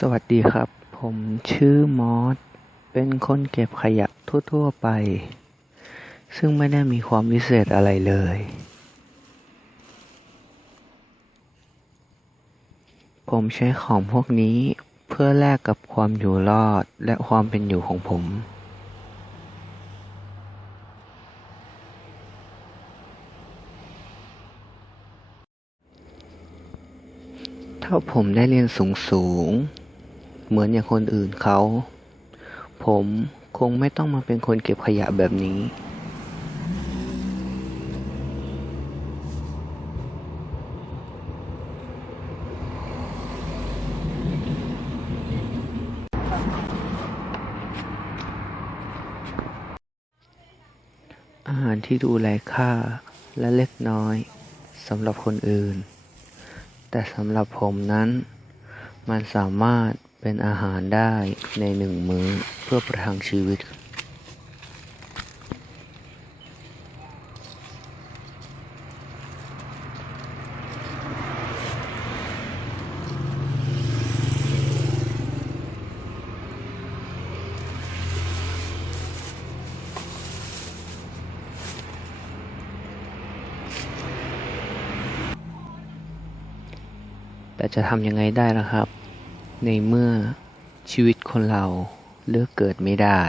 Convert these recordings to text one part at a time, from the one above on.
สวัสดีครับ ผมชื่อมอส เป็นคนเก็บขยะทั่ว ๆ ไป ซึ่งไม่ได้มีความพิเศษอะไรเลย ผมใช้ของพวกนี้เพื่อแลกกับความอยู่รอดและความเป็นอยู่ของผม ถ้าผมได้เรียนสูงสูง เหมือนอย่างคนอื่นเขา ผมคงไม่ต้องมาเป็นคนเก็บขยะแบบนี้ อาหารที่ดูไร้ค่าและเล็กน้อยสำหรับคนอื่น แต่สำหรับผมนั้น มันสามารถ เป็นอาหารได้ในหนึ่งมื้อเพื่อประทังชีวิต แต่จะทำยังไงได้ล่ะครับ ในเมื่อชีวิตคนเราเลือกเกิดไม่ได้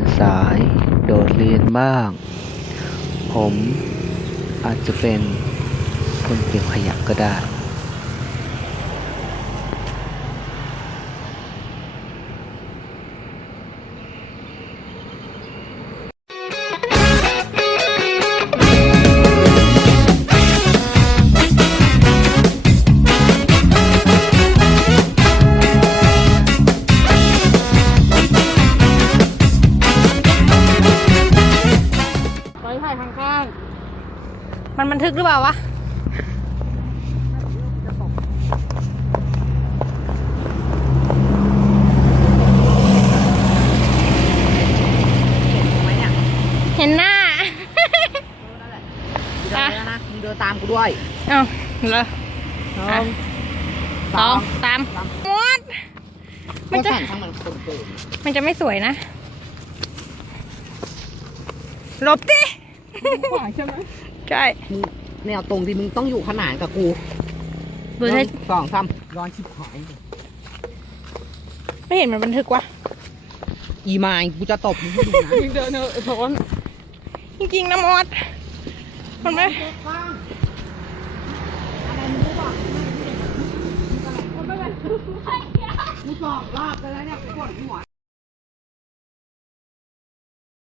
นสาย โดดเรียนบ้าง ผมอาจจะเป็นคนเก็บขยะก็ได้ มันบันทึกหรือเปล่าวะๆไหมเนี่ยเห็นหน้าเดินแล้วนะมึงเดินตามกูด้วยเอ้าเหรอสออะงสองสามหมดมัมันนจะจะทั้งมันคนเกินมันจะไม่สวยนะหลบดิขวาใช่ไหม ใช่มึงแนวตรงที่มึงต้องอยู่ขนานกับกูดูให้หนึ่งสองสามร้อนชิบหายไม่เห็นมันบันทึกวะอีมายกูจะตบมึงให้ดูนะมึงเดินเนอะโทนจริงๆนะมอสมันไม่กูสองรอบไปแล้วเนี่ยกูปวดหัว